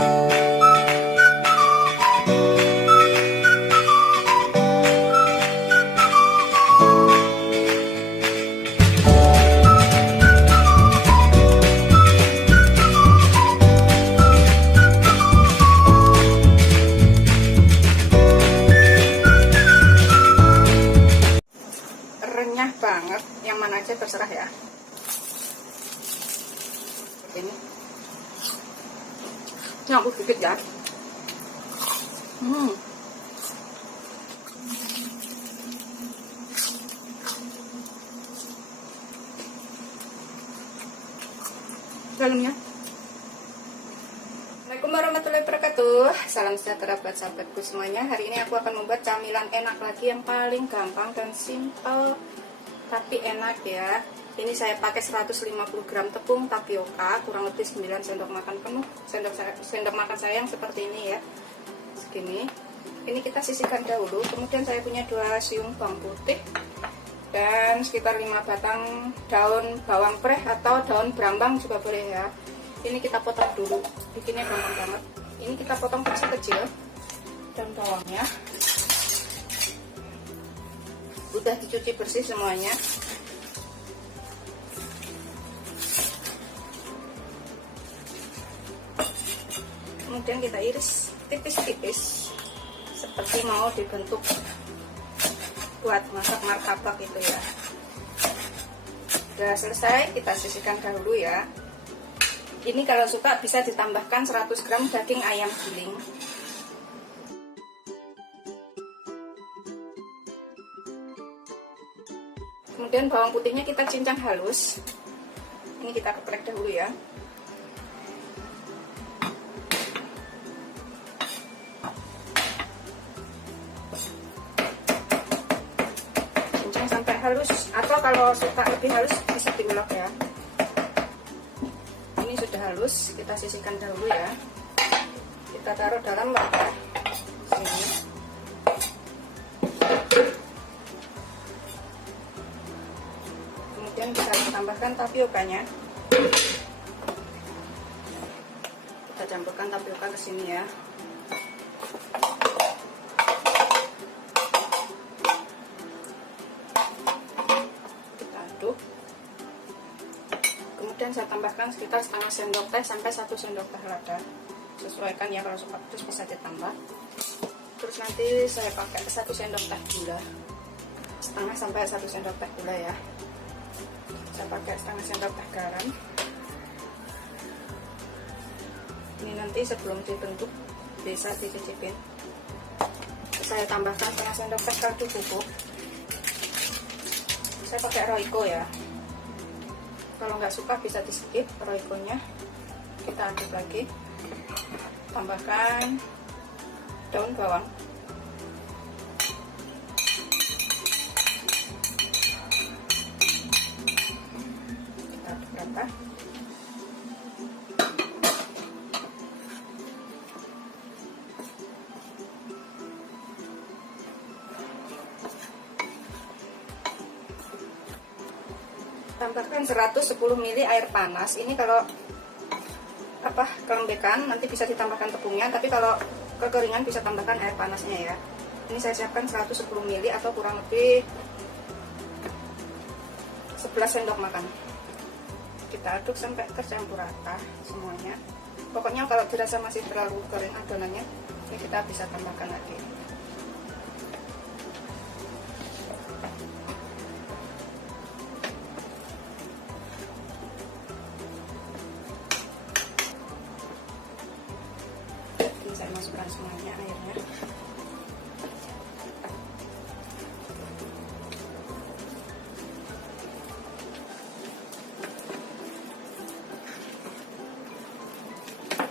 Renyah banget, yang mana aja terserah ya. Ini aku sedikit ya. Dalamnya. Assalamualaikum warahmatullahi wabarakatuh. Salam sejahtera buat sahabatku semuanya. Hari ini aku akan membuat camilan enak lagi yang paling gampang dan simple tapi enak ya. Ini saya pakai 150 gram tepung tapioka, kurang lebih 9 sendok makan penuh. Sendok makan saya yang seperti ini ya. Segini. Ini kita sisihkan dahulu. Kemudian saya punya 2 siung bawang putih dan sekitar 5 batang daun bawang preh atau daun brambang juga boleh ya. Ini kita potong dulu, bikinnya gampang banget. Ini kita potong kecil-kecil daun bawangnya. Udah dicuci bersih semuanya. Kemudian kita iris tipis-tipis seperti mau dibentuk buat masak martabak itu ya. Udah selesai, kita sisihkan dahulu ya. Ini kalau suka bisa ditambahkan 100 gram daging ayam giling. Kemudian bawang putihnya kita cincang halus. Ini kita geprek dahulu ya. Cincang sampai halus, atau kalau suka lebih halus bisa diulek ya. Ini sudah halus, kita sisihkan dahulu ya. Kita taruh dalam wadah sini. Kemudian kita tambahkan tapiokanya. Kita campurkan tapioka ke sini ya. Kita aduk. Kemudian saya tambahkan sekitar setengah sendok teh sampai 1 sendok teh lada. Sesuaikan ya, kalau suka pedas bisa ditambah. Terus nanti saya pakai 1 sendok teh gula, setengah sampai 1 sendok teh gula ya. Saya pakai setengah sendok teh garam. Ini nanti sebelum dibentuk bisa dicicipin. Saya tambahkan setengah sendok teh kaldu bubuk. Saya pakai Royco ya. Kalau nggak suka bisa di skip Royco-nya. Kita aduk lagi. Tambahkan daun bawang. Kita aduk rata. Tambahkan 110 ml air panas. Ini kalau kelembekan nanti bisa ditambahkan tepungnya, tapi kalau kekeringan bisa tambahkan air panasnya ya. Ini saya siapkan 110 ml atau kurang lebih 11 sendok makan. Kita aduk sampai tercampur rata semuanya. Pokoknya kalau dirasa masih terlalu kering adonannya, ini kita bisa tambahkan lagi. Saya masukkan semuanya airnya.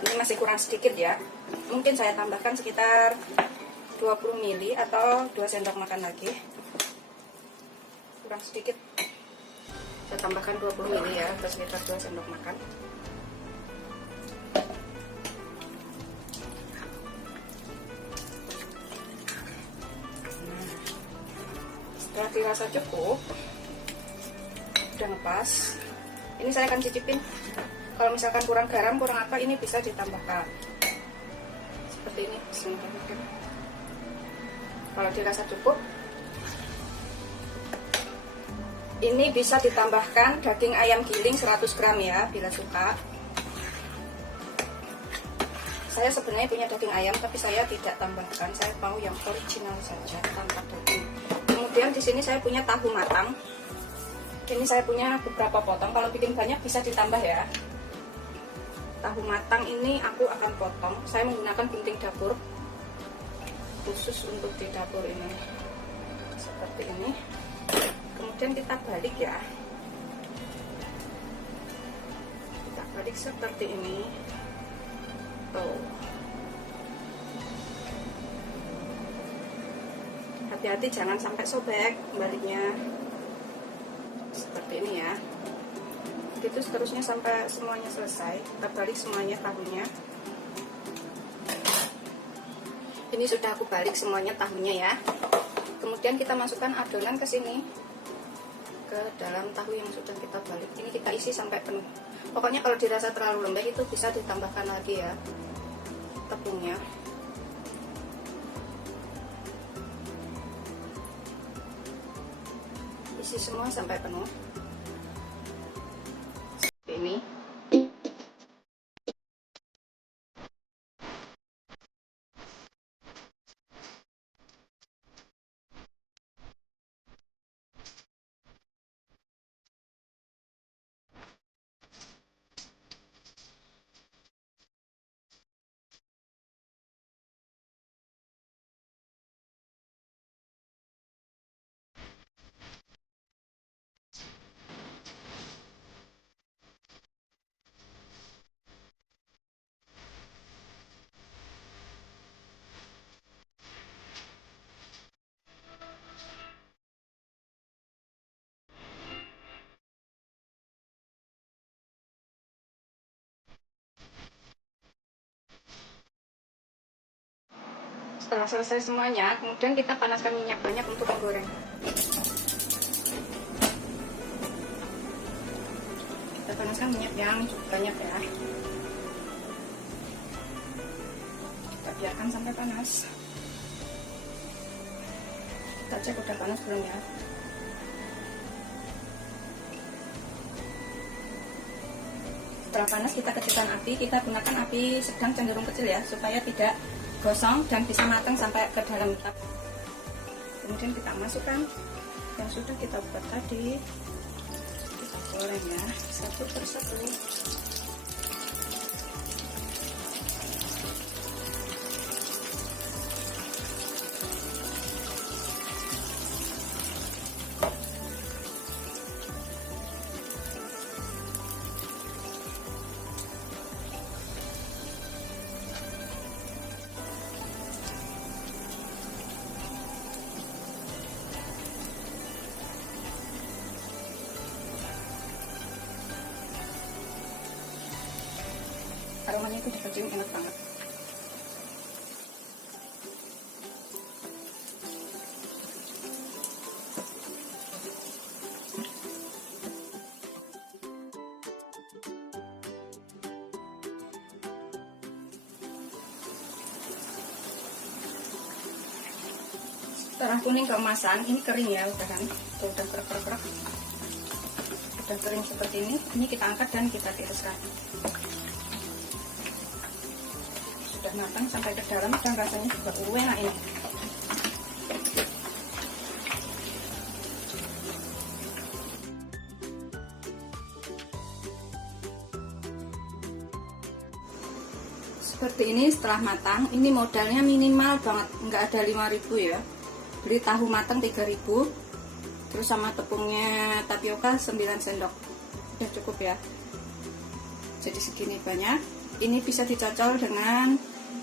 Ini masih kurang sedikit ya. Mungkin saya tambahkan sekitar 20 ml atau 2 sendok makan lagi. Kurang sedikit. Saya tambahkan 20 ml ya, atau sekitar 2 sendok makan. Setelah dirasa cukup, udah ngepas, ini saya akan cicipin. Kalau misalkan kurang garam, kurang apa, ini bisa ditambahkan. seperti ini. Bismillahirrahmanirrahim. Kalau dirasa cukup, ini bisa ditambahkan daging ayam giling 100 gram ya, bila suka. Saya sebenarnya punya daging ayam, tapi saya tidak tambahkan. Saya mau yang original saja tanpa daging. Kemudian di sini saya punya tahu matang. Ini saya punya beberapa potong. Kalau bikin banyak bisa ditambah ya. Tahu matang ini aku akan potong. Saya menggunakan gunting dapur khusus untuk di dapur ini. Seperti ini. Kemudian kita balik ya. Kita balik seperti ini. Tuh. Hati-hati jangan sampai sobek baliknya. Seperti ini ya. Begitu seterusnya sampai semuanya selesai. Kita balik semuanya tahunya. Ini sudah aku balik semuanya tahunya ya. Kemudian kita masukkan adonan ke sini, ke dalam tahu yang sudah kita balik. Ini kita isi sampai penuh. Pokoknya kalau dirasa terlalu lembek itu bisa ditambahkan lagi ya tepungnya. Isi semua sampai penuh. Seperti ini. Setelah selesai semuanya, kemudian kita panaskan minyak banyak untuk menggoreng. Kita panaskan minyak yang banyak ya. Kita biarkan sampai panas. Kita cek udah panas belum ya. Setelah panas kita kecilkan api. Kita gunakan api sedang cenderung kecil ya, supaya tidak gosong dan bisa matang sampai ke dalam. Kemudian kita masukkan yang sudah kita buat tadi. Kita goreng ya, satu persatu. Aromanya itu daging enak banget. Setelah kuning keemasan, ini kering ya, udah kan, udah kerak-kerak, udah kering seperti ini. Ini kita angkat dan kita tiriskan. Sudah matang sampai ke dalam dan rasanya juga enak ini. Seperti ini setelah matang. Ini modalnya minimal banget, nggak ada 5.000 ya. Beli tahu matang 3.000, terus sama tepungnya tapioka 9 sendok. Udah cukup ya. Jadi segini banyak. Ini bisa dicocol dengan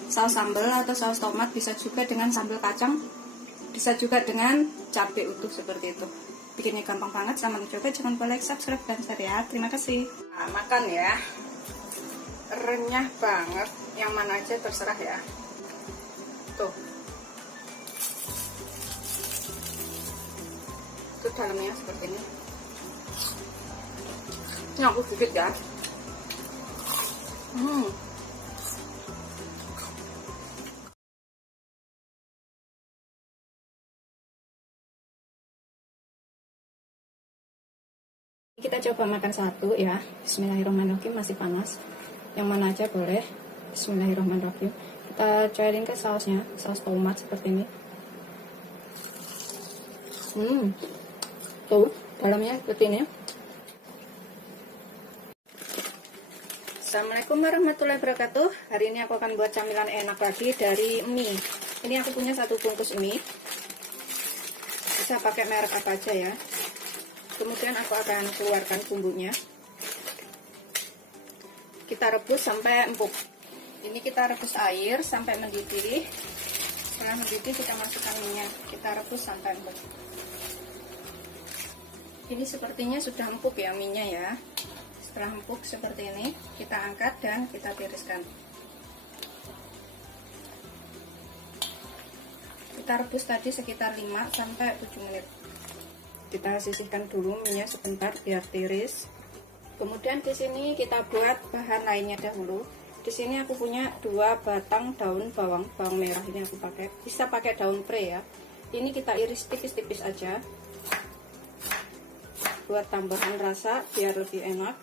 saus sambal atau saus tomat, bisa juga dengan sambal kacang, bisa juga dengan cabai utuh seperti itu. Bikinnya gampang banget. Selamat mencoba, jangan lupa like, subscribe, dan share ya. Terima kasih. Nah, makan ya. Renyah banget, yang mana aja terserah ya. Tuh. Itu dalamnya seperti ini. Ini aku sedikit ya. Kita coba makan satu ya. Bismillahirrahmanirrahim, masih panas. Yang mana aja boleh. Bismillahirrahmanirrahim. Kita cobain ke sausnya, saus tomat seperti ini. Tuh, dalamnya seperti ini. Assalamualaikum warahmatullahi wabarakatuh. Hari ini aku akan buat camilan enak lagi dari mie. Ini aku punya satu bungkus mie. Bisa pakai merek apa aja ya. Kemudian aku akan keluarkan bumbunya. Kita rebus sampai empuk. Ini kita rebus air sampai mendidih. Setelah mendidih kita masukkan minyak. Kita rebus sampai empuk. Ini sepertinya sudah empuk ya minyak ya. Setelah empuk seperti ini, kita angkat dan kita tiriskan. Kita rebus tadi sekitar 5-7 menit. Kita sisihkan dulu minyak sebentar biar tiris. Kemudian di sini kita buat bahan lainnya dahulu. Di sini aku punya 2 batang daun bawang merah, ini aku pakai. Bisa pakai daun pre ya. Ini kita iris tipis-tipis aja. Buat tambahan rasa biar lebih enak.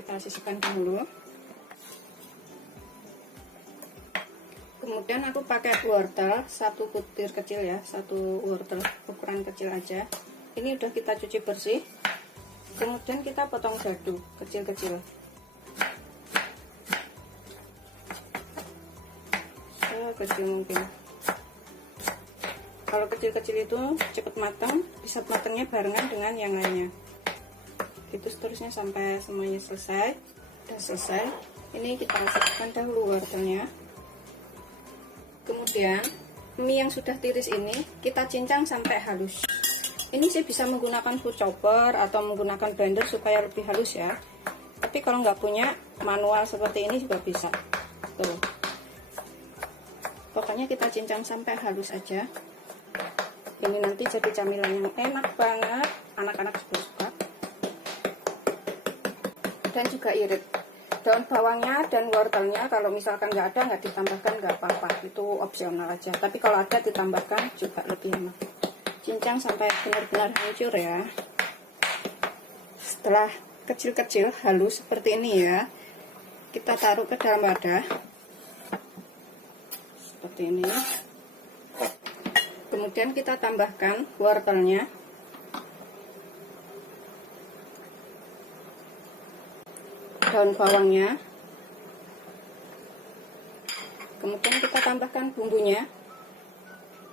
Kita sisihkan dulu. Kemudian aku pakai wortel 1 butir kecil ya, 1 wortel ukuran kecil aja. Ini udah kita cuci bersih. Kemudian kita potong dadu kecil-kecil. Kecil mungkin. Kalau kecil-kecil itu cepat matang, bisa matangnya barengan dengan yang lainnya. Itu seterusnya sampai semuanya selesai. Udah selesai. Ini kita masukkan dahulu wortelnya. Kemudian mie yang sudah tiris ini kita cincang sampai halus. Ini sih bisa menggunakan food chopper atau menggunakan blender supaya lebih halus ya. Tapi kalau nggak punya manual seperti ini juga bisa. Tuh. Pokoknya kita cincang sampai halus aja. Ini nanti jadi camilan yang enak banget. Anak-anak juga suka. Dan juga irit. Daun bawangnya dan wortelnya kalau misalkan nggak ada, nggak ditambahkan nggak apa-apa, itu opsional aja. Tapi kalau ada ditambahkan juga lebih enak. Cincang sampai benar-benar hancur ya. Setelah kecil-kecil halus seperti ini ya, kita taruh ke dalam wadah seperti ini. Kemudian kita tambahkan wortelnya. Daun bawangnya, kemudian kita tambahkan bumbunya,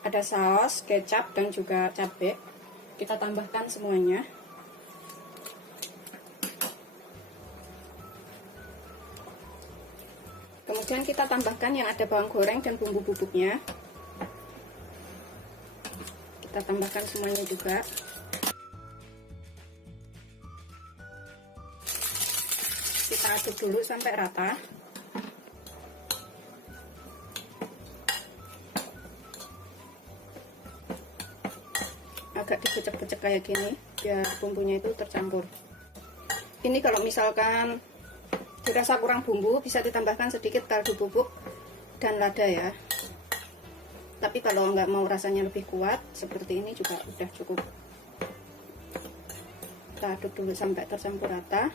ada saus, kecap dan juga cabai. Kita tambahkan semuanya. Kemudian kita tambahkan yang ada bawang goreng dan bumbu bubuknya. Kita tambahkan semuanya juga. Kita aduk dulu sampai rata. Agak dibecek-becek kayak gini biar bumbunya itu tercampur. Ini kalau misalkan dirasa kurang bumbu bisa ditambahkan sedikit kaldu bubuk dan lada ya. Tapi kalau nggak mau rasanya lebih kuat seperti ini juga udah cukup. Kita aduk dulu sampai tercampur rata.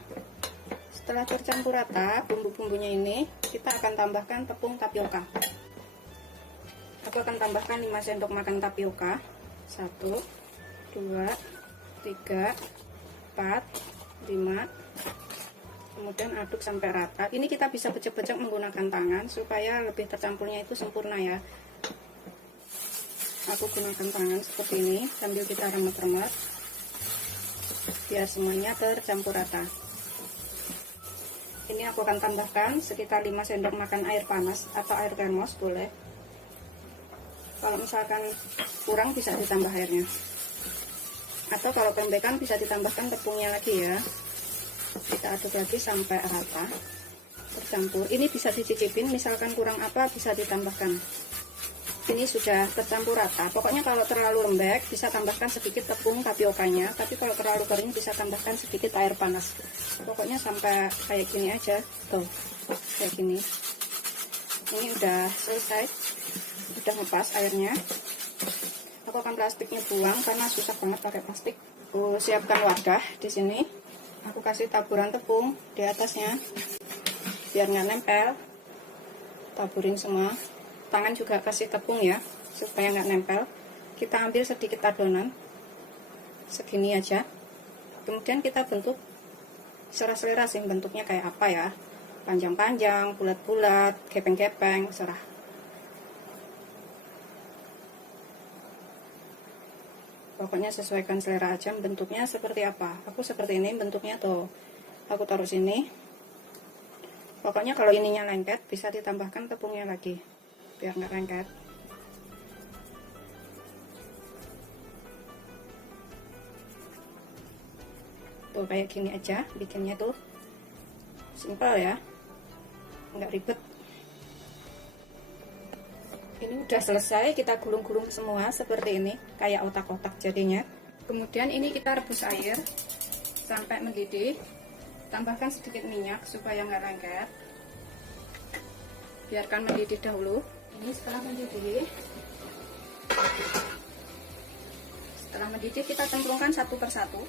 Setelah tercampur rata bumbu-bumbunya ini, kita akan tambahkan tepung tapioka. Aku akan tambahkan 5 sendok makan tapioka. 1, 2, 3, 4, 5. Kemudian aduk sampai rata. Ini kita bisa becek-becek menggunakan tangan supaya lebih tercampurnya itu sempurna ya. Aku gunakan tangan seperti ini sambil kita remet-remet biar semuanya tercampur rata. Ini aku akan tambahkan sekitar 5 sendok makan air panas atau air termos boleh. Kalau misalkan kurang bisa ditambah airnya. Atau kalau pembekan bisa ditambahkan tepungnya lagi ya. Kita aduk lagi sampai rata, tercampur. Ini bisa dicicipin, misalkan kurang apa bisa ditambahkan. Ini sudah tercampur rata. Pokoknya kalau terlalu lembek bisa tambahkan sedikit tepung tapiokanya, tapi kalau terlalu kering bisa tambahkan sedikit air panas. Pokoknya sampai kayak gini aja. Tuh, kayak gini. Ini udah selesai, udah ngepas airnya. Aku akan plastiknya buang karena susah banget pakai plastik. Aku siapkan wadah di sini. Aku kasih taburan tepung di atasnya biar nggak nempel. Taburin semua. Tangan juga kasih tepung ya supaya nggak nempel. Kita ambil sedikit adonan segini aja. Kemudian kita bentuk serah-selera sih bentuknya kayak apa ya. Panjang-panjang, bulat-bulat, gepeng-gepeng, serah. Pokoknya sesuaikan selera aja bentuknya seperti apa. Aku seperti ini bentuknya tuh. Aku taruh sini. Pokoknya kalau ininya lengket bisa ditambahkan tepungnya lagi biar nggak lengket. Tuh kayak gini aja bikinnya tuh. Simpel ya. Nggak ribet. Ini udah selesai, kita gulung-gulung semua seperti ini, kayak otak-otak jadinya. Kemudian ini kita rebus air sampai mendidih. Tambahkan sedikit minyak supaya nggak lengket. Biarkan mendidih dahulu. Ini setelah mendidih. Setelah mendidih kita cemplungkan satu persatu.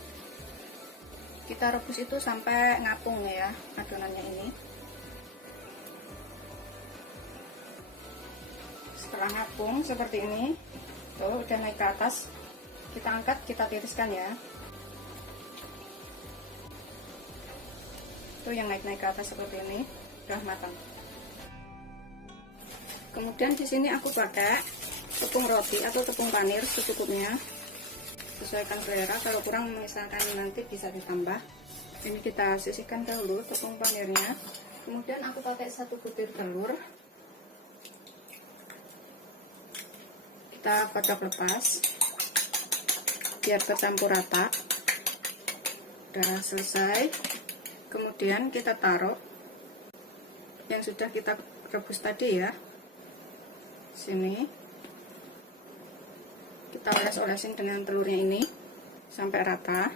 Kita rebus itu sampai ngapung ya adonannya ini. Setelah ngapung seperti ini, tuh udah naik ke atas, kita angkat, kita tiriskan ya. Tuh yang naik-naik ke atas seperti ini, udah matang. Kemudian di sini aku pakai tepung roti atau tepung panir secukupnya. Sesuaikan selera, kalau kurang misalkan nanti bisa ditambah. Ini kita sisihkan dahulu tepung panirnya. Kemudian aku pakai 1 butir telur. Kita kocok lepas biar kecampur rata. Udah selesai. Kemudian kita taruh yang sudah kita rebus tadi ya sini. Kita oles-olesin dengan telurnya ini sampai rata.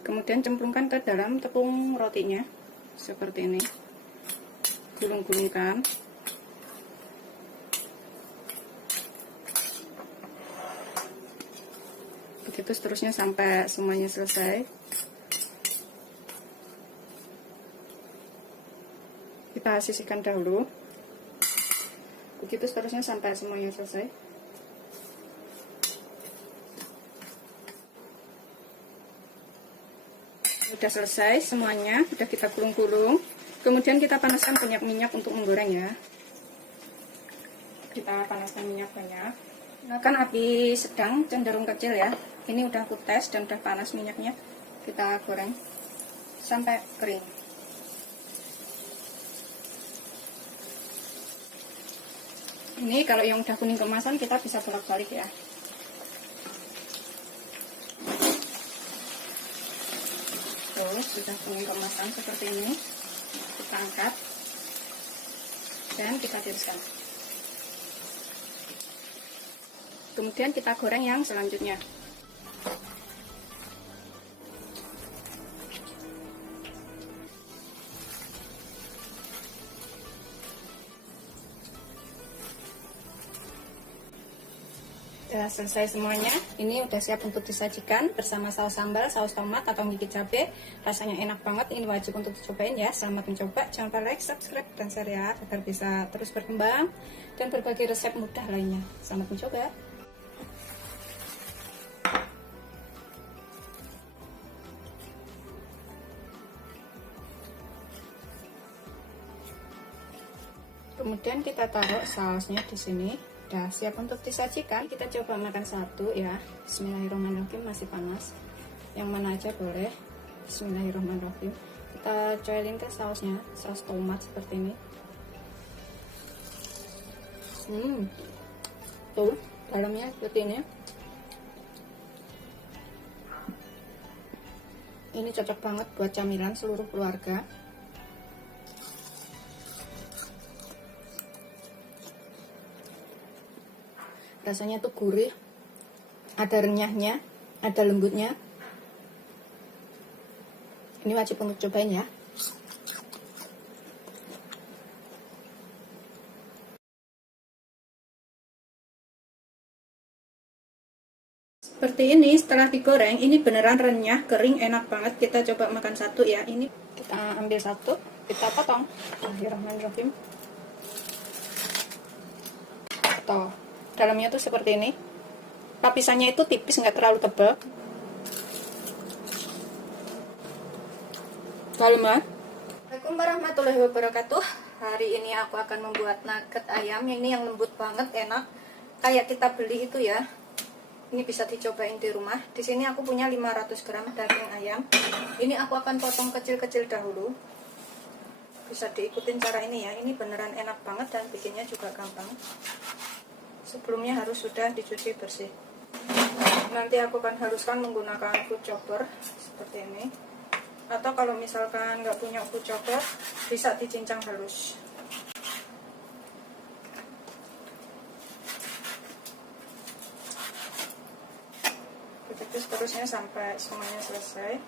Kemudian cemplungkan ke dalam tepung rotinya seperti ini. Gulung-gulungkan. Begitu seterusnya sampai semuanya selesai. Kita sisihkan dahulu. Begitu seterusnya sampai semuanya selesai. Sudah selesai semuanya, sudah kita gulung-gulung. Kemudian kita panaskan minyak untuk menggoreng ya. Kita panaskan minyak banyak. Gunakan api sedang cenderung kecil ya. Ini udah aku tes dan udah panas minyaknya. Kita goreng sampai kering. Ini kalau yang udah kuning kemasan kita bisa bolak-balik ya. Terus sudah kuning kemasan seperti ini. Kita angkat dan kita tiriskan. Kemudian kita goreng yang selanjutnya. Sudah selesai semuanya. Ini udah siap untuk disajikan bersama saus sambal, saus tomat atau gigit cabai. Rasanya enak banget. Ini wajib untuk dicobain ya. Selamat mencoba. Jangan lupa like, subscribe, dan share ya agar bisa terus berkembang dan berbagi resep mudah lainnya. Selamat mencoba. Kemudian kita taruh sausnya di sini. Udah siap untuk disajikan. Kita coba makan satu ya. Bismillahirrahmanirrahim. Masih panas. Yang mana aja boleh. Bismillahirrahmanirrahim. Kita coelin ke sausnya, saus tomat seperti ini. Tuh dalamnya seperti ini. Ini cocok banget buat camilan seluruh keluarga. Rasanya tuh gurih, ada renyahnya, ada lembutnya. Ini wajib untuk cobain ya. Seperti ini setelah digoreng, ini beneran renyah, kering, enak banget. Kita coba makan satu ya. Ini kita ambil satu, kita potong. Bismillahirrahmanirrahim. Tuh, dalamnya tuh seperti ini. Lapisannya itu tipis, nggak terlalu tebal. Dalamnya. Assalamualaikum warahmatullahi wabarakatuh. Hari ini aku akan membuat nugget ayam. Ini yang lembut banget, enak. Kayak kita beli itu ya. Ini bisa dicobain di rumah. Di sini aku punya 500 gram daging ayam. Ini aku akan potong kecil-kecil dahulu. Bisa diikutin cara ini ya. Ini beneran enak banget dan bikinnya juga gampang. Sebelumnya harus sudah dicuci bersih. Nanti aku akan haluskan menggunakan food chopper seperti ini. Atau kalau misalkan nggak punya food chopper, bisa dicincang halus. Begitu seterusnya sampai semuanya selesai.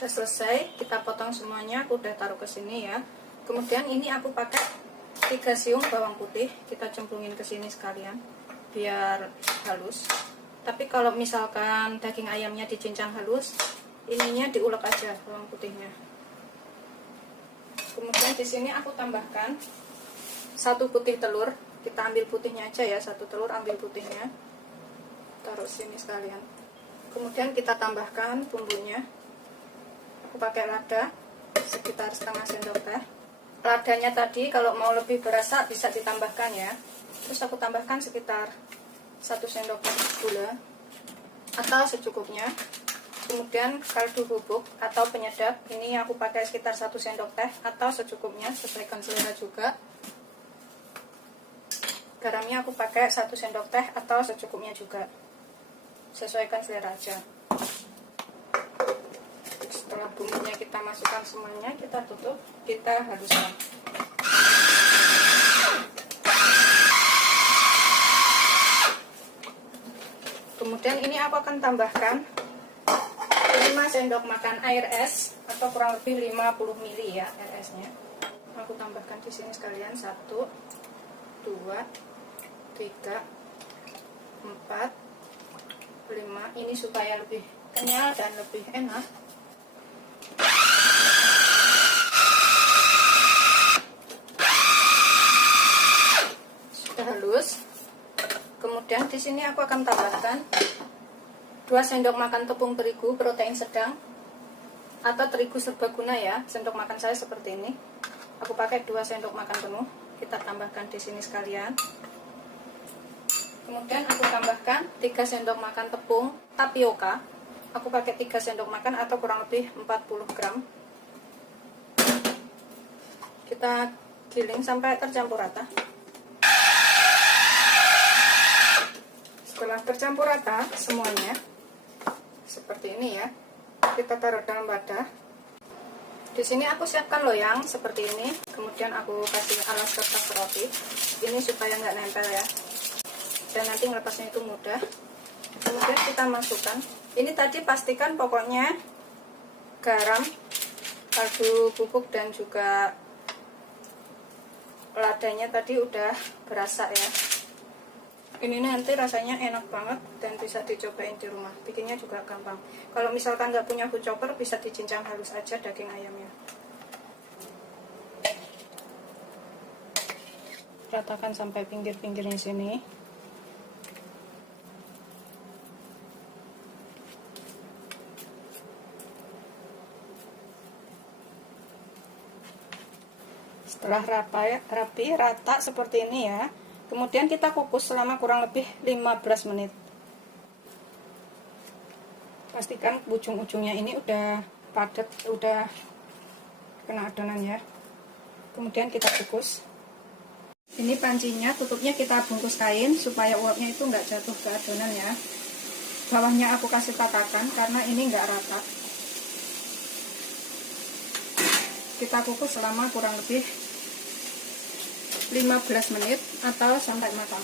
Udah selesai, kita potong semuanya. Aku udah taruh ke sini ya. Kemudian ini aku pakai 3 siung bawang putih. Kita cemplungin ke sini sekalian biar halus. Tapi kalau misalkan daging ayamnya dicincang halus, ininya diulek aja bawang putihnya. Kemudian di sini aku tambahkan 1 putih telur. Kita ambil putihnya aja ya, 1 telur ambil putihnya. Taruh sini sekalian. Kemudian kita tambahkan bumbunya. Aku pakai lada sekitar setengah sendok teh. Ladanya tadi kalau mau lebih berasa bisa ditambahkan ya. Terus aku tambahkan sekitar 1 sendok teh gula atau secukupnya. Kemudian kaldu bubuk atau penyedap, ini aku pakai sekitar 1 sendok teh atau secukupnya, sesuaikan selera juga. Garamnya aku pakai 1 sendok teh atau secukupnya juga, sesuaikan selera aja. Setelah bumbunya kita masukkan semuanya, kita tutup, kita haluskan. Kemudian ini aku akan tambahkan 5 sendok makan air es atau kurang lebih 50 ml ya air esnya. Aku tambahkan di sini sekalian 1, 2, 3, 4, 5. Ini supaya lebih kenyal dan lebih enak. Sudah halus. Kemudian di sini aku akan tambahkan 2 sendok makan tepung terigu protein sedang atau terigu serbaguna ya. Sendok makan saya seperti ini. Aku pakai 2 sendok makan penuh. Kita tambahkan di sini sekalian. Kemudian aku tambahkan 3 sendok makan tepung tapioka. Aku pakai 3 sendok makan atau kurang lebih 40 gram. Kita giling sampai tercampur rata. Setelah tercampur rata semuanya, seperti ini ya, kita taruh dalam wadah. Di sini aku siapkan loyang seperti ini. Kemudian aku kasih alas kertas roti. Ini supaya nggak nempel ya. Dan nanti melepasnya itu mudah. Kemudian kita masukkan. Ini tadi pastikan pokoknya garam, kaldu bubuk dan juga ladanya tadi udah berasa ya. Ini nanti rasanya enak banget dan bisa dicobain di rumah. Bikinnya juga gampang. Kalau misalkan nggak punya food chopper, bisa dicincang halus aja daging ayamnya. Ratakan sampai pinggir-pinggirnya sini. Setelah rapi rata seperti ini ya. Kemudian kita kukus selama kurang lebih 15 menit. Pastikan ujung-ujungnya ini udah padat, udah kena adonan ya. Kemudian kita kukus. Ini pancinya, tutupnya kita bungkus kain supaya uapnya itu nggak jatuh ke adonan ya. Bawahnya aku kasih tatakan karena ini nggak rata. Kita kukus selama kurang lebih 15 menit atau sampai matang.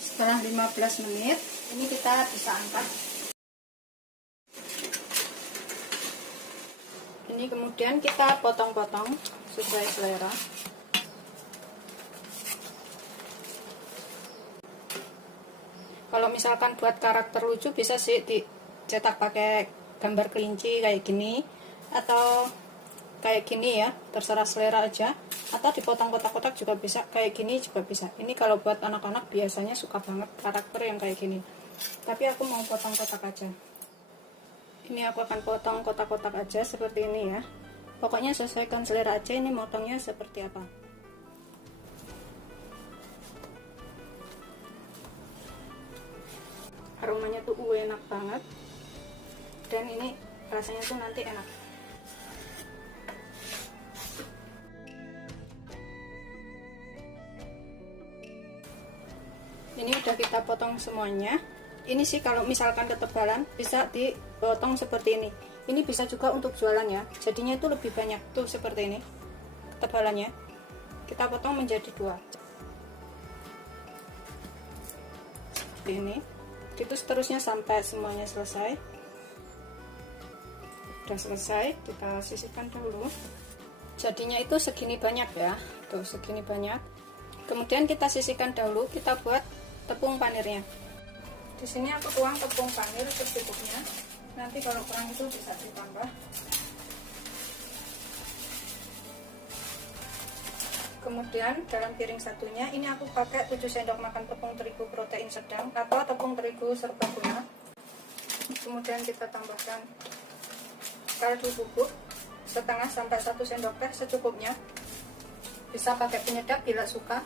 Setelah 15 menit, ini kita bisa angkat. Ini kemudian kita potong-potong sesuai selera. Kalau misalkan buat karakter lucu bisa sih dicetak pakai gambar kelinci kayak gini, atau kayak gini ya, terserah selera aja, atau dipotong kotak-kotak juga bisa, kayak gini juga bisa. Ini kalau buat anak-anak biasanya suka banget karakter yang kayak gini, tapi aku mau potong kotak aja. Ini aku akan potong kotak-kotak aja seperti ini ya. Pokoknya sesuaikan selera aja, ini motongnya seperti apa. Aromanya tuh enak banget, dan ini rasanya tuh nanti enak. Ini udah kita potong semuanya. Ini sih kalau misalkan ketebalan bisa dipotong seperti ini. Ini bisa juga untuk jualan ya, jadinya itu lebih banyak tuh seperti ini ketebalannya. Kita potong menjadi 2 seperti ini. Itu seterusnya sampai semuanya selesai. Udah selesai, kita sisihkan dulu. Jadinya itu segini banyak ya, tuh segini banyak. Kemudian kita sisihkan dahulu, kita buat tepung panirnya. Di sini aku tuang tepung panir secukupnya. Nanti kalau kurang itu bisa ditambah. Kemudian dalam piring satunya ini aku pakai 7 sendok makan tepung terigu protein sedang atau tepung terigu serbaguna. Kemudian kita tambahkan kaldu bubuk setengah sampai 1 sendok teh secukupnya. Bisa pakai penyedap bila suka.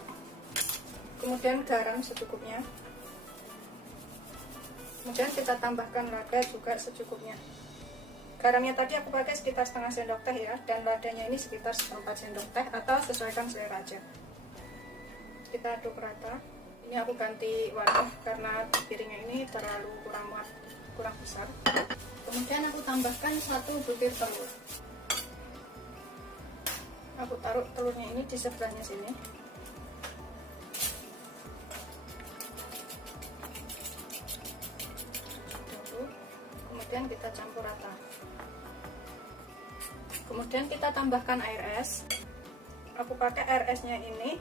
Kemudian garam secukupnya. Kemudian kita tambahkan lada juga secukupnya. Garamnya tadi aku pakai sekitar setengah sendok teh ya, dan ladanya ini sekitar 1/4 sendok teh atau sesuaikan selera aja. Kita aduk rata. Ini aku ganti wadah karena piringnya ini terlalu kurang besar. Kemudian aku tambahkan 1 butir telur. Aku taruh telurnya ini di sebelahnya sini. Kemudian kita campur rata. Kemudian kita tambahkan air es. Aku pakai air esnya ini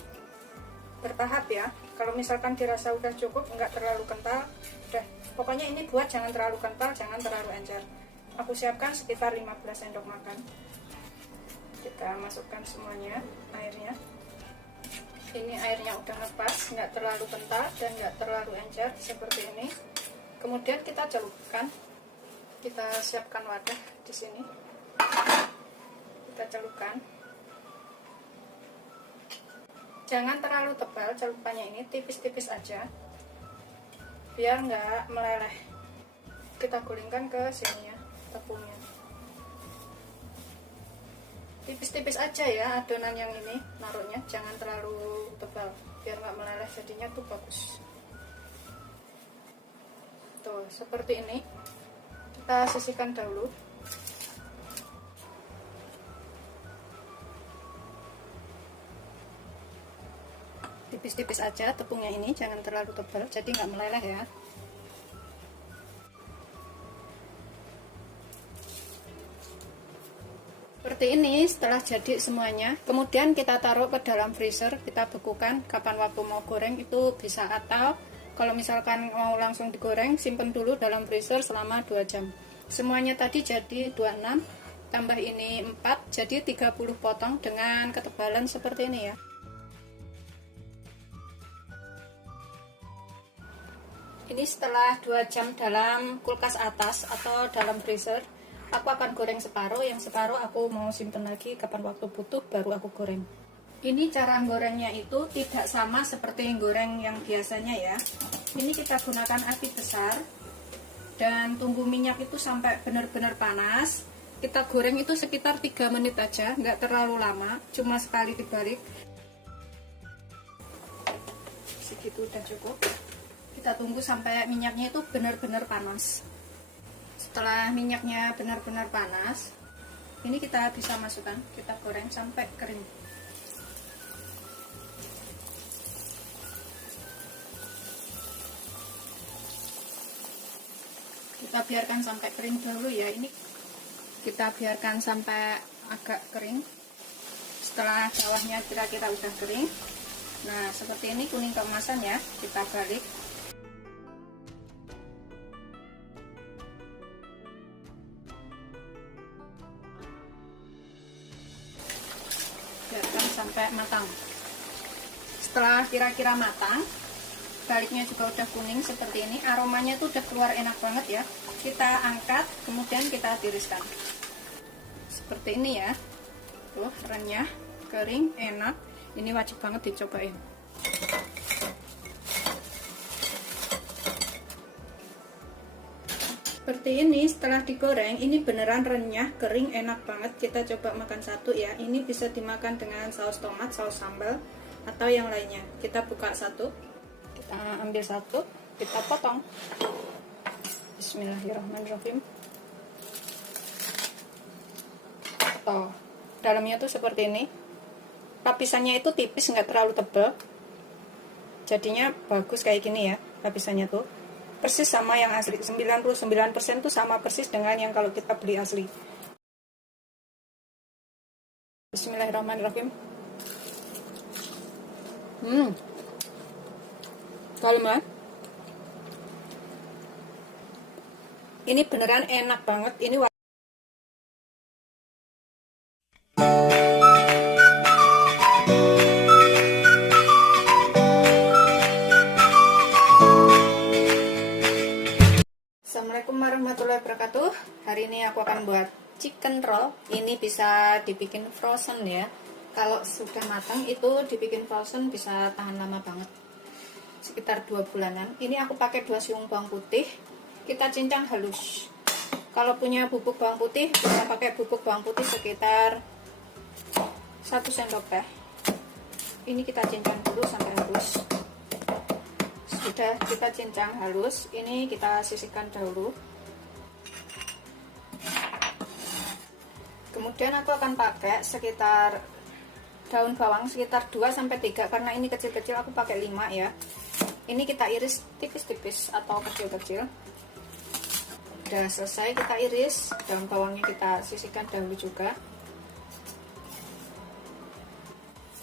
bertahap ya. Kalau misalkan dirasa udah cukup, nggak terlalu kental, udah. Pokoknya ini buat jangan terlalu kental, jangan terlalu encer. Aku siapkan sekitar 15 sendok makan. Kita masukkan semuanya airnya. Ini airnya udah ngepas, nggak terlalu kental dan nggak terlalu encer seperti ini. Kemudian kita celupkan. Kita siapkan wadah di sini. Kita celupkan. Jangan terlalu tebal celupannya, ini tipis-tipis aja, biar nggak meleleh. Kita gulingkan ke sini ya tepungnya. Tipis-tipis aja ya adonan yang ini naruhnya, jangan terlalu tebal biar nggak meleleh, jadinya tuh bagus. Tuh seperti ini. Kita sisihkan dahulu. Tipis-tipis aja tepungnya ini, jangan terlalu tebal jadi nggak meleleh ya. Seperti ini setelah jadi semuanya. Kemudian kita taruh ke dalam freezer, kita bekukan. Kapan waktu mau goreng itu bisa, atau kalau misalkan mau langsung digoreng, simpen dulu dalam freezer selama 2 jam. Semuanya tadi jadi 26, tambah ini 4, jadi 30 potong dengan ketebalan seperti ini ya. Ini setelah 2 jam dalam kulkas atas atau dalam freezer. Aku akan goreng separuh, yang separuh aku mau simpen lagi, kapan waktu butuh baru aku goreng. Ini cara gorengnya itu tidak sama seperti goreng yang biasanya ya. Ini kita gunakan api besar dan tunggu minyak itu sampai benar-benar panas. Kita goreng itu sekitar 3 menit aja, nggak terlalu lama, cuma sekali dibalik. Segitu udah cukup. Kita tunggu sampai minyaknya itu benar-benar panas. Setelah minyaknya benar-benar panas, ini kita bisa masukkan, kita goreng sampai kering. Kita biarkan sampai kering dulu ya. Ini kita biarkan sampai agak kering. Setelah bawahnya kira-kira udah kering, nah seperti ini kuning keemasan ya, kita balik. sampai matang. Setelah kira-kira matang, baliknya juga udah kuning seperti ini, aromanya tuh udah keluar enak banget ya. Kita angkat, kemudian kita tiriskan seperti ini ya. Tuh, renyah, kering, enak. Ini wajib banget dicobain. Seperti ini setelah digoreng, ini beneran renyah, kering, enak banget. Kita coba makan satu ya. Ini bisa dimakan dengan saus tomat, saus sambal, atau yang lainnya. Kita buka satu, kita ambil satu, kita potong. Bismillahirrahmanirrahim. Tuh, dalamnya tuh seperti ini. Lapisannya itu tipis, nggak terlalu tebal. Jadinya bagus kayak gini ya, lapisannya tuh. Persis sama yang asli, 99% tuh sama persis dengan yang kalau kita beli asli. Bismillahirrahmanirrahim. Kalem lah. Ini beneran enak banget. Ini Assalamualaikum warahmatullahi wabarakatuh. Hari ini aku akan buat chicken roll. Ini bisa dibikin frozen ya. Kalau sudah matang itu dibikin frozen bisa tahan lama banget, sekitar 2 bulanan. Ini aku pakai 2 siung bawang putih. Kita cincang halus. Kalau punya bubuk bawang putih bisa pakai bubuk bawang putih sekitar 1 sendok teh. Ini kita cincang dulu sampai halus. Sudah kita cincang halus, ini kita sisihkan dahulu. Kemudian aku akan pakai sekitar daun bawang sekitar 2-3, karena ini kecil-kecil aku pakai 5 ya. Ini kita iris tipis-tipis atau kecil-kecil. Udah selesai kita iris, daun bawangnya kita sisihkan dahulu juga.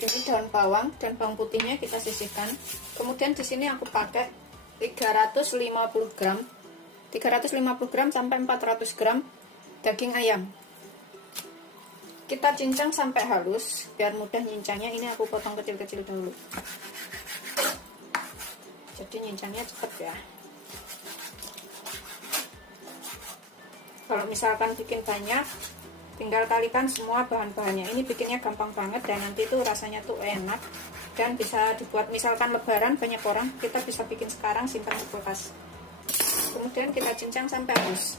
Ini daun bawang dan bawang putihnya kita sisihkan. Kemudian di sini aku pakai 350 gram sampai 400 gram daging ayam. Kita cincang sampai halus biar mudah nyincangnya. Ini aku potong kecil-kecil dahulu. Jadi nyincangnya cepet ya. Kalau misalkan bikin banyak, tinggal kalikan semua bahan-bahannya. Ini bikinnya gampang banget dan nanti tuh rasanya tuh enak dan bisa dibuat, misalkan lebaran banyak orang, kita bisa bikin sekarang simpan di kulkas. Kemudian kita cincang sampai halus.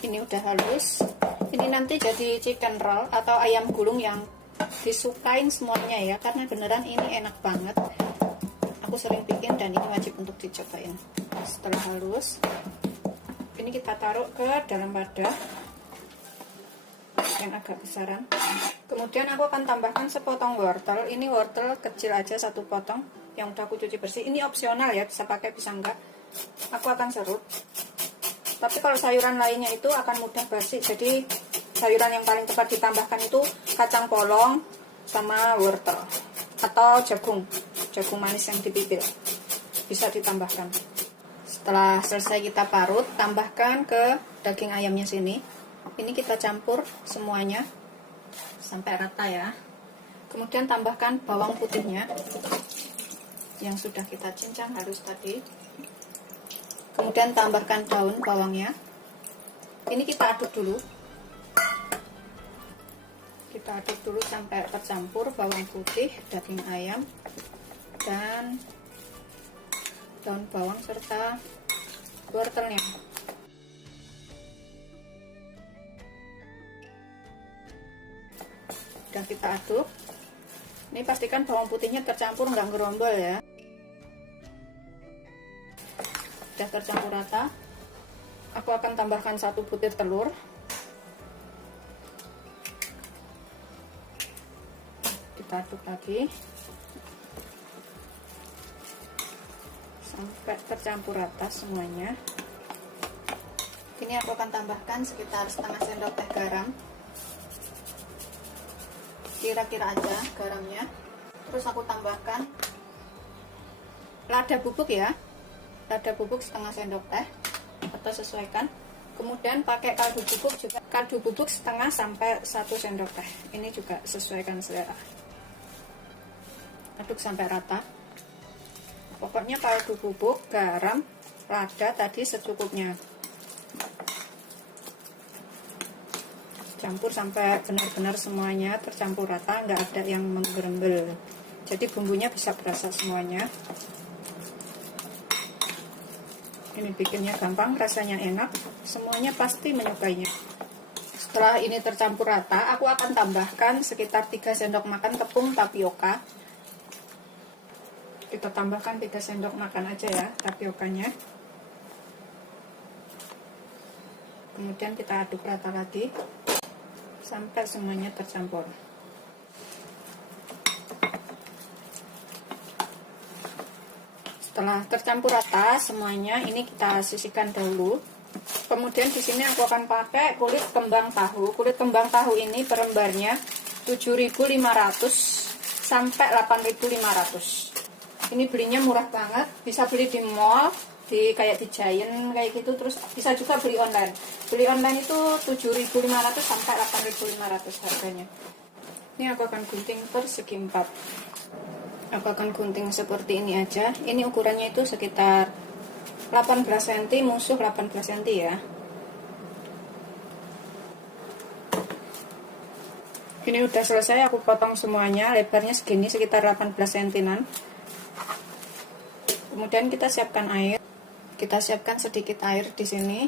Ini udah halus. Ini nanti jadi chicken roll atau ayam gulung yang disukain semuanya ya, karena beneran ini enak banget. Aku sering bikin dan ini wajib untuk dicobain. Setelah halus, ini kita taruh ke dalam wadah yang agak besaran. Kemudian aku akan tambahkan sepotong wortel. Ini wortel kecil aja, 1 potong yang udah aku cuci bersih. Ini opsional ya, bisa pakai bisa enggak. Aku akan serut. Tapi kalau sayuran lainnya itu akan mudah basi. Jadi sayuran yang paling tepat ditambahkan itu kacang polong sama wortel atau jagung manis yang dipipil, bisa ditambahkan. Setelah selesai kita parut, tambahkan ke daging ayamnya sini. Ini kita campur semuanya sampai rata ya. Kemudian tambahkan bawang putihnya yang sudah kita cincang halus tadi. Kemudian tambahkan daun bawangnya. Ini kita aduk dulu. Kita aduk dulu sampai tercampur bawang putih, daging ayam, dan daun bawang serta wortelnya. Udah kita aduk. Ini pastikan bawang putihnya tercampur, nggak gerombol ya. Udah tercampur rata. Aku akan tambahkan 1 butir telur. Kita aduk lagi sampai tercampur rata semuanya. Ini aku akan tambahkan sekitar setengah sendok teh garam, kira-kira aja garamnya. Terus aku tambahkan lada bubuk ya, lada bubuk setengah sendok teh. atau sesuaikan. Kemudian pakai kaldu bubuk juga, kaldu bubuk setengah sampai 1 sendok teh. Ini juga sesuaikan selera. Aduk sampai rata. Pokoknya kaldu bubuk, garam, lada tadi secukupnya. Campur sampai benar-benar semuanya tercampur rata, nggak ada yang menggerembel. Jadi bumbunya bisa berasa semuanya. Ini bikinnya gampang, rasanya enak, semuanya pasti menyukainya. Setelah ini tercampur rata, aku akan tambahkan sekitar 3 sendok makan tepung tapioka. Kita tambahkan 3 sendok makan aja ya tapiokanya. Kemudian kita aduk rata lagi sampai semuanya tercampur. Setelah tercampur rata semuanya, ini kita sisihkan dahulu. Kemudian di sini aku akan pakai kulit kembang tahu. Kulit kembang tahu ini per lembarnya 7.500 sampai 8.500. Ini belinya murah banget, bisa beli di mall, kayak di Giant kayak gitu, terus bisa juga beli online. Beli online itu 7.500 sampai 8.500 harganya. Ini aku akan gunting persegi 4. Aku akan gunting seperti ini aja. Ini ukurannya itu sekitar 18 cm, musuh 18 cm ya. Ini udah selesai, aku potong semuanya. Lebarnya segini, sekitar 18 cm. Kemudian kita siapkan air. Kita siapkan sedikit air di sini.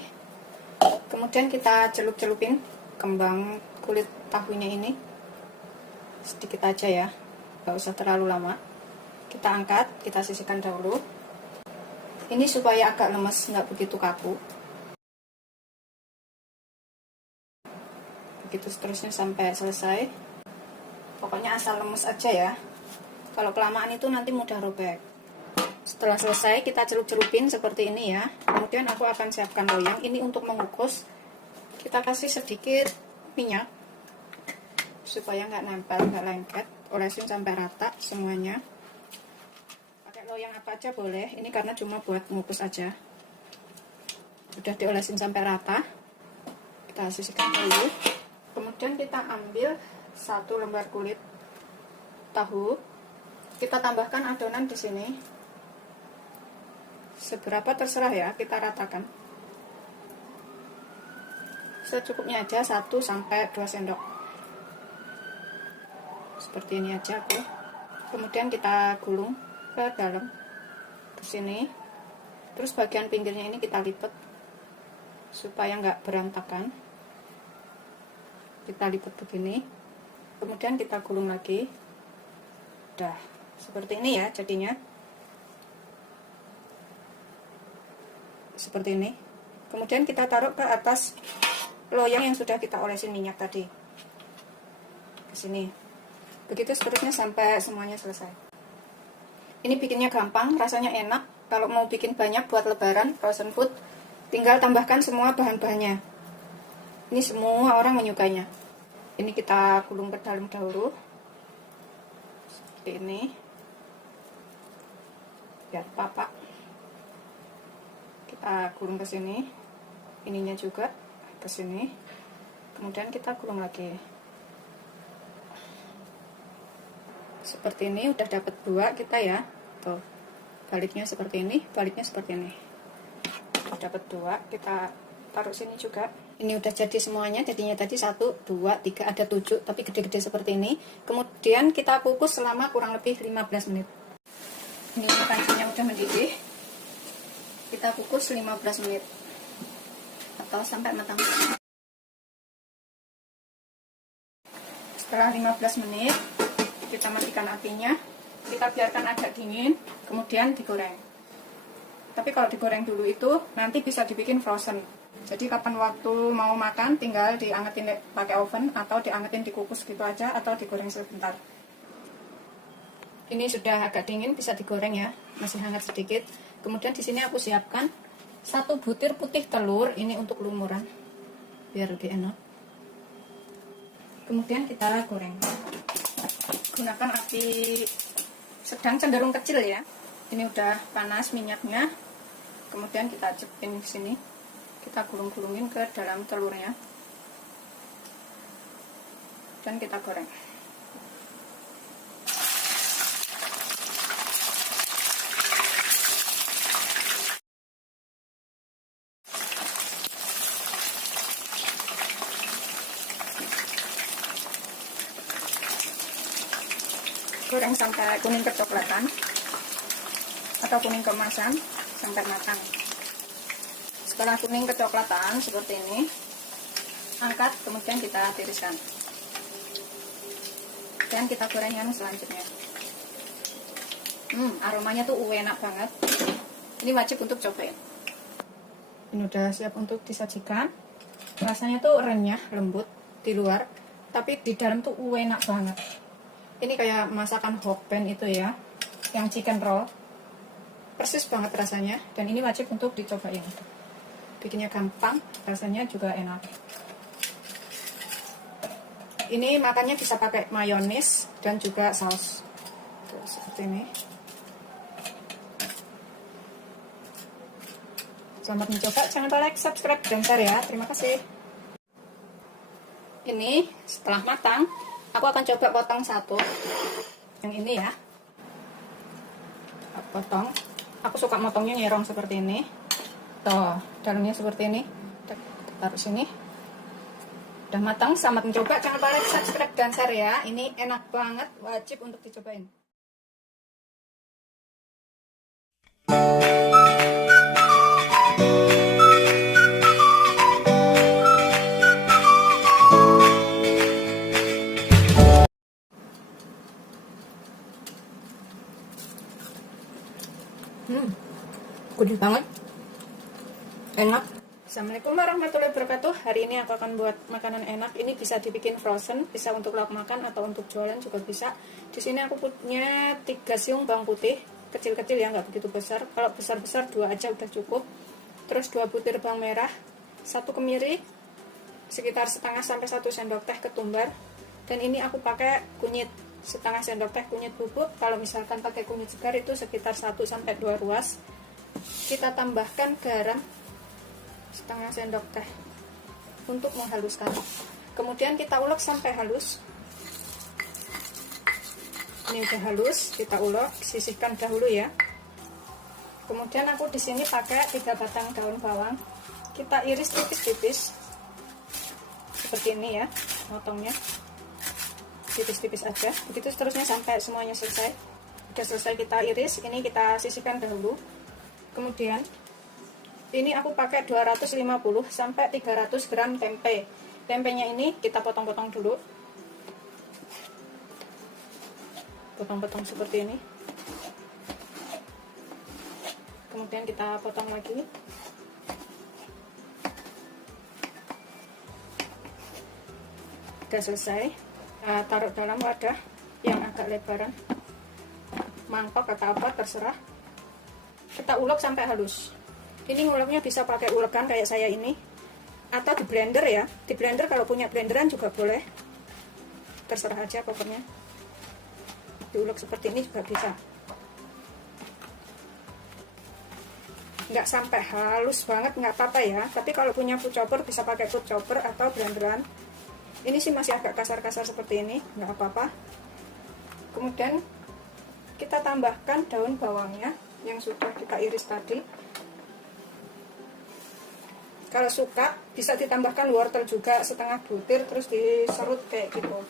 Kemudian kita celup-celupin kembang kulit tahunya ini. Sedikit aja ya, nggak usah terlalu lama. Kita angkat, kita sisihkan dahulu. Ini supaya agak lemes, nggak begitu kaku. Begitu seterusnya sampai selesai. Pokoknya asal lemes aja ya. Kalau kelamaan itu nanti mudah robek. Setelah selesai, kita celup-celupin seperti ini ya. Kemudian aku akan siapkan loyang. Ini untuk mengukus. Kita kasih sedikit minyak supaya nggak nempel, nggak lengket. Olesin sampai rata semuanya. Loyang apa aja boleh, ini karena cuma buat mengukus aja. Udah diolesin sampai rata, kita sisihkan dulu. Kemudian kita ambil 1 lembar kulit tahu, kita tambahkan adonan di sini. Seberapa terserah ya, kita ratakan. Secukupnya aja, 1 sampai 2 sendok. Seperti ini aja aku. Kemudian kita gulung ke dalam ke sini, terus bagian pinggirnya ini kita lipat supaya nggak berantakan. Kita lipat begini, kemudian kita gulung lagi. Udah seperti ini ya jadinya, seperti ini. Kemudian kita taruh ke atas loyang yang sudah kita olesin minyak tadi, ke sini. Begitu seterusnya sampai semuanya selesai. Ini bikinnya gampang, rasanya enak. Kalau mau bikin banyak buat lebaran, frozen food, tinggal tambahkan semua bahan-bahannya. Ini semua orang menyukainya. Ini kita gulung ke dalam dahulu. Seperti ini. Biar papak. Kita gulung ke sini. Ininya juga ke sini. Kemudian kita gulung lagi. Seperti ini, udah dapat 2 kita ya. Tuh, baliknya seperti ini, baliknya seperti ini. Dapat 2, kita taruh sini juga. Ini udah jadi semuanya, jadinya tadi 1, 2, 3, ada 7, tapi gede-gede seperti ini. Kemudian kita kukus selama kurang lebih 15 menit. Ini kancingnya udah mendidih. Kita kukus 15 menit atau sampai matang. Setelah 15 menit, kita matikan apinya. Kita biarkan agak dingin, kemudian digoreng. Tapi kalau digoreng dulu itu nanti bisa dibikin frozen. Jadi kapan waktu mau makan tinggal diangetin pakai oven atau diangetin dikukus gitu aja atau digoreng sebentar. Ini sudah agak dingin, bisa digoreng ya, masih hangat sedikit. Kemudian di sini aku siapkan 1 butir putih telur, ini untuk lumuran biar lebih enak. Kemudian kita goreng. Gunakan api sedang cenderung kecil ya. Ini udah panas minyaknya. Kemudian kita cepin ke sini. kita gulung-gulungin ke dalam telurnya dan kita goreng. Goreng sampai kuning kecoklatan atau kuning keemasan sampai matang. Setelah kuning kecoklatan seperti ini, angkat, kemudian kita tiriskan dan kita goreng yang selanjutnya. Aromanya tuh enak banget. Ini wajib untuk cobain. Ini udah siap untuk disajikan. Rasanya tuh renyah, lembut di luar, tapi di dalam tuh enak banget. Ini kayak masakan hokben itu ya, yang chicken roll. Persis banget rasanya, dan ini wajib untuk dicobain. Bikinnya gampang, rasanya juga enak. Ini makannya bisa pakai mayonis dan juga saus. Tuh, seperti ini. Selamat mencoba, jangan lupa like, subscribe, dan share ya. Terima kasih. Ini setelah matang, aku akan coba potong satu. Yang ini ya. Aku potong. Aku suka motongnya nyerong seperti ini. Tuh, dalamnya seperti ini. Kita taruh sini. Udah matang, selamat mencoba. Jangan lupa like, subscribe, dan share ya. Ini enak banget, wajib untuk dicobain. Gede banget, enak. Assalamualaikum warahmatullahi wabarakatuh. Hari ini aku akan buat makanan enak. Ini bisa dibikin frozen, bisa untuk lauk makan atau untuk jualan juga bisa. Di sini aku punya 3 siung bawang putih, kecil-kecil ya, nggak begitu besar. Kalau besar-besar 2 aja udah cukup. Terus 2 butir bawang merah, 1 kemiri, sekitar setengah sampai 1 sendok teh ketumbar. Dan ini aku pakai kunyit, setengah sendok teh kunyit bubuk. Kalau misalkan pakai kunyit segar itu sekitar 1 sampai 2 ruas. Kita tambahkan garam setengah sendok teh untuk menghaluskan. Kemudian kita ulek sampai halus. Ini udah halus, kita ulek, sisihkan dahulu ya. Kemudian aku di sini pakai 3 batang daun bawang. Kita iris tipis-tipis. Seperti ini ya, motongnya. Tipis-tipis aja. Begitu seterusnya sampai semuanya selesai. Udah selesai kita iris, ini kita sisihkan dahulu. Kemudian ini aku pakai 250 sampai 300 gram tempe. Tempenya ini kita potong-potong dulu. Potong-potong seperti ini. Kemudian kita potong lagi. Udah selesai. Nah, taruh dalam wadah yang agak lebaran. Mangkok atau apa terserah. Kita ulek sampai halus. Ini nguleknya bisa pakai ulekan kayak saya ini, atau di blender ya. Di blender kalau punya blenderan juga boleh. Terserah aja pokoknya. Diulek seperti ini juga bisa. Nggak sampai halus banget, nggak apa-apa ya. Tapi kalau punya food chopper bisa pakai food chopper atau blenderan. Ini sih masih agak kasar-kasar seperti ini, nggak apa-apa. Kemudian kita tambahkan daun bawangnya yang sudah kita iris tadi. Kalau suka bisa ditambahkan wortel juga setengah butir, terus diserut kayak gitu.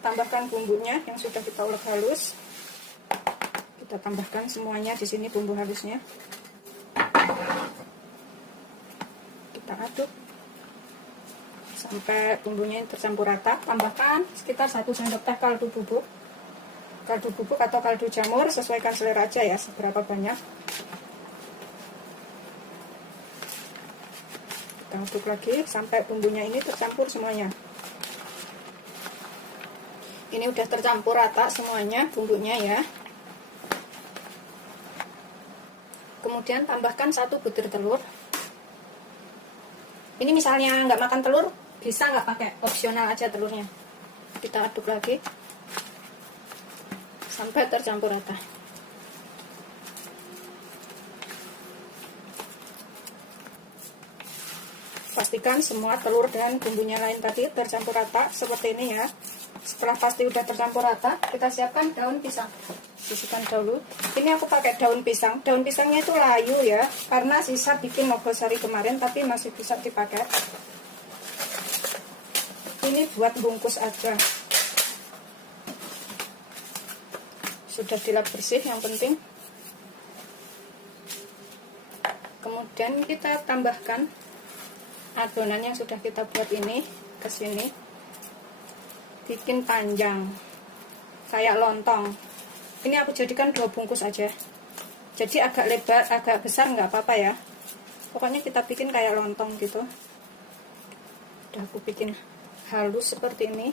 Tambahkan bumbunya yang sudah kita ulek halus. Kita tambahkan semuanya di sini bumbu halusnya. Kita aduk sampai bumbunya tercampur rata. Tambahkan sekitar 1 sendok teh kaldu bubuk. Kaldu bubuk atau kaldu jamur, sesuaikan selera aja ya seberapa banyak. Kita aduk lagi sampai bumbunya ini tercampur semuanya. Ini udah tercampur rata semuanya bumbunya ya. Kemudian tambahkan 1 butir telur. Ini misalnya nggak makan telur, bisa nggak pakai, opsional aja telurnya. Kita aduk lagi sampai tercampur rata. pastikan semua telur dan bumbunya lain tadi tercampur rata seperti ini ya. Setelah pasti udah tercampur rata, kita siapkan daun pisang. Sisihkan dahulu. Ini aku pakai daun pisang. Daun pisangnya itu layu ya, karena sisa bikin nogosari kemarin, tapi masih bisa dipakai. Ini buat bungkus aja. Sudah dilap bersih yang penting. Kemudian kita tambahkan adonan yang sudah kita buat ini ke sini. Bikin panjang kayak lontong. Ini aku jadikan 2 bungkus aja, jadi agak lebar agak besar nggak apa-apa ya, pokoknya kita bikin kayak lontong gitu. Udah aku bikin halus seperti ini,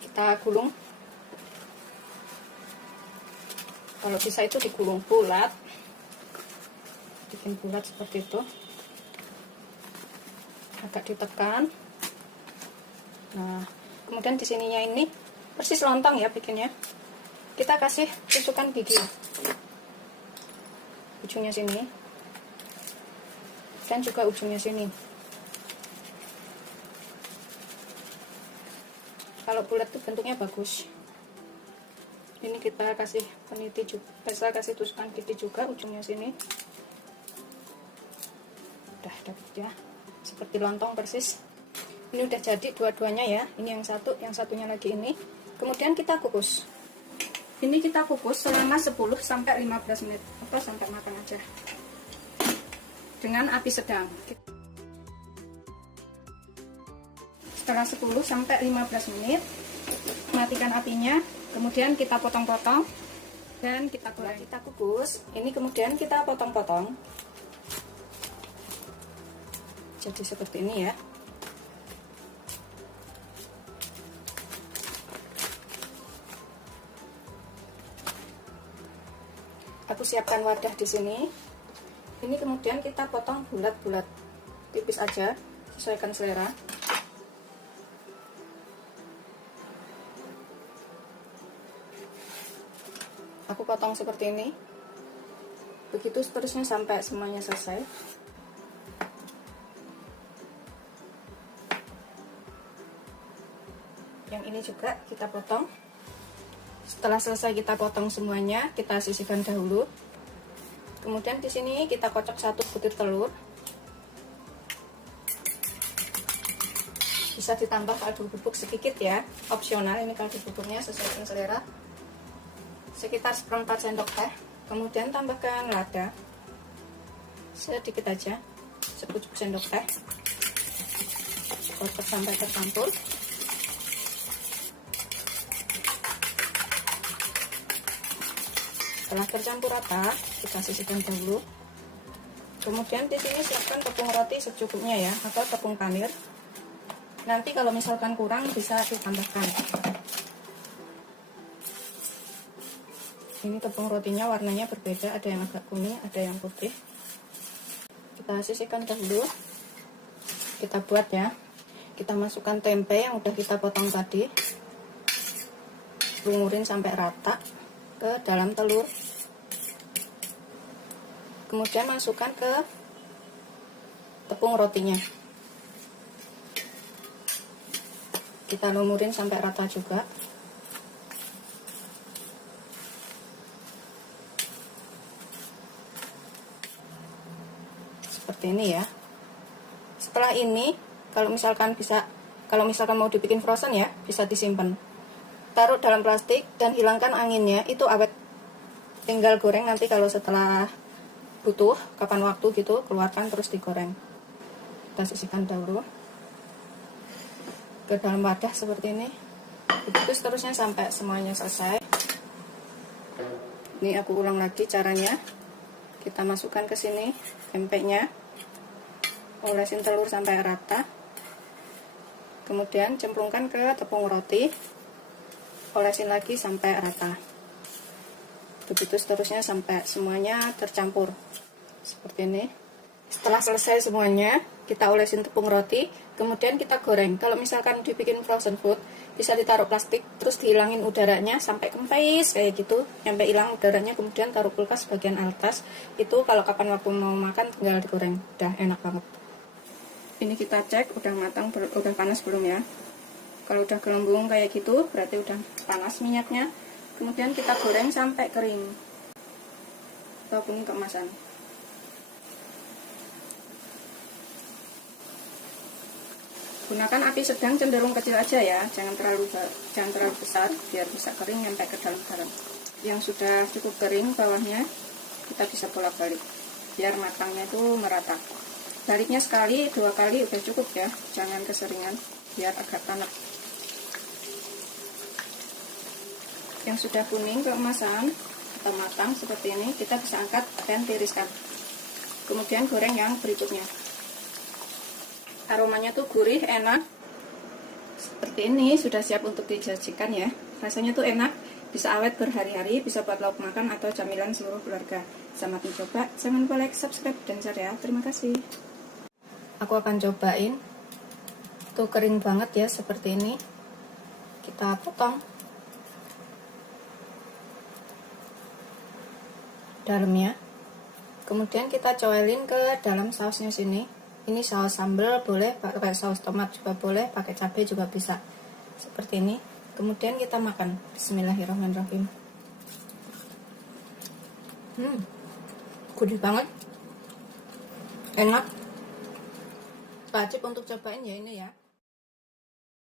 kita gulung. Kalau bisa itu digulung bulat, bikin bulat seperti itu, agak ditekan. Nah, kemudian di sininya ini persis lontong ya bikinnya. Kita kasih tusukan gigi ujungnya sini dan juga ujungnya sini. Kalau bulat tuh bentuknya bagus. Ini kita kasih peniti juga, kita kasih tusukan gigi juga ujungnya sini. Udah dapet ya, seperti lontong persis. Ini udah jadi dua-duanya ya. Ini yang satu, yang satunya lagi ini. Kemudian kita kukus. Ini kita kukus selama 10-15 menit atau sampai matang aja. Dengan api sedang. Setelah 10-15 menit, matikan apinya. Kemudian kita potong-potong dan kita goreng. Kita kukus. Ini kemudian kita potong-potong. Jadi seperti ini ya. Aku siapkan wadah di sini. Ini kemudian kita potong bulat-bulat, tipis aja, sesuaikan selera. Aku potong seperti ini. Begitu seterusnya sampai semuanya selesai. Yang ini juga kita potong. Setelah selesai kita potong semuanya, kita sisihkan dahulu. Kemudian di sini kita kocok 1 butir telur. Bisa ditambah kaldu bubuk sedikit ya, opsional. Ini kaldu bubuknya sesuai selera. Sekitar 1/4 sendok teh. Kemudian tambahkan lada sedikit aja, sepucuk sendok teh. Kocok sampai tercampur. Setelah tercampur rata, kita sisihkan dahulu. Kemudian di sini siapkan tepung roti secukupnya ya, atau tepung panir. Nanti kalau misalkan kurang bisa ditambahkan. Ini tepung rotinya warnanya berbeda, ada yang agak kuning, ada yang putih. Kita sisihkan dahulu. Kita buat ya. Kita masukkan tempe yang udah kita potong tadi. Lumurin sampai rata ke dalam telur. Kemudian masukkan ke tepung rotinya. Kita lumurin sampai rata juga. Seperti ini ya. Setelah ini, kalau misalkan mau dibikin frozen ya, bisa disimpan. Taruh dalam plastik dan hilangkan anginnya, itu awet. Tinggal goreng nanti kalau setelah butuh, kapan waktu gitu, keluarkan terus digoreng. Kita sisihkan dahulu ke dalam wadah seperti ini. Begitu seterusnya sampai semuanya selesai. Ini aku ulang lagi caranya. Kita masukkan ke sini tempenya, olesin telur sampai rata. Kemudian cemplungkan ke tepung roti, olesin lagi sampai rata. Begitu seterusnya sampai semuanya tercampur seperti ini. Setelah selesai semuanya, kita olesin tepung roti, kemudian kita goreng. Kalau misalkan dibikin frozen food, bisa ditaruh plastik terus dihilangin udaranya sampai kempes kayak gitu, sampai hilang udaranya, kemudian taruh kulkas bagian atas. Itu kalau kapan waktu mau makan tinggal digoreng, udah enak banget. Ini kita cek udah matang, udah panas belum ya. Kalau udah gelembung kayak gitu berarti udah panas minyaknya. Kemudian kita goreng sampai kering ataupun kemasan. Gunakan api sedang cenderung kecil aja ya, jangan terlalu besar biar bisa kering sampai ke dalam-dalam. Yang sudah cukup kering bawahnya kita bisa bolak-balik biar matangnya itu merata. Baliknya sekali, 2 kali udah cukup ya, jangan keseringan biar agak tanak. Yang sudah kuning keemasan atau matang seperti ini kita bisa angkat dan tiriskan. Kemudian goreng yang berikutnya. Aromanya tuh gurih, enak. Seperti ini sudah siap untuk disajikan ya. Rasanya tuh enak, bisa awet berhari-hari, bisa buat lauk makan atau camilan seluruh keluarga. Selamat mencoba, jangan lupa like, subscribe, dan share ya. Terima kasih. Aku akan cobain. Tuh kering banget ya seperti ini. Kita potong dalamnya. Kemudian kita coelin ke dalam sausnya sini. Ini saus sambal boleh, pakai saus tomat juga boleh, pakai cabai juga bisa. Seperti ini. Kemudian kita makan. Bismillahirrahmanirrahim. Gurih banget. Enak. Wajib untuk cobain ya ini ya.